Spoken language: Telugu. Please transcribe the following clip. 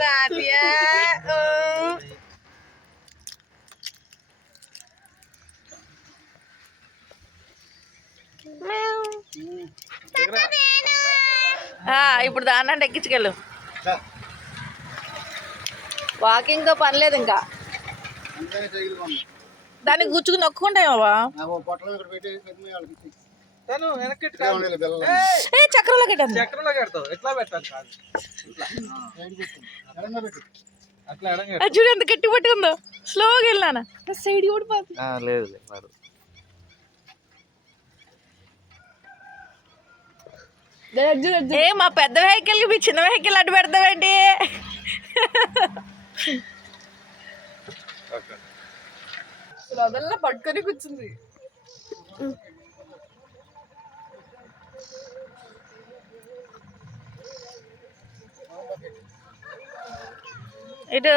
తాతయ్య ఇప్పుడు దాన్ని ఎక్కించుకెళ్ళు. వాకింగ్ తో పని లేదు ఇంకా. దాన్ని గుచ్చుకు నొక్కుంటావా? చక్రంలో చూడు ఎంత గట్టి పట్టుకుందో. స్లోగా వెళ్ళానా సైడ్ కూడా లేదు. ఏ మా పెద్ద వెహికల్కి మీ చిన్న వెహికల్ అడ్డు పెడతావేంటి? అదల్లా పట్టుకొని కూర్చుంది. ఇటు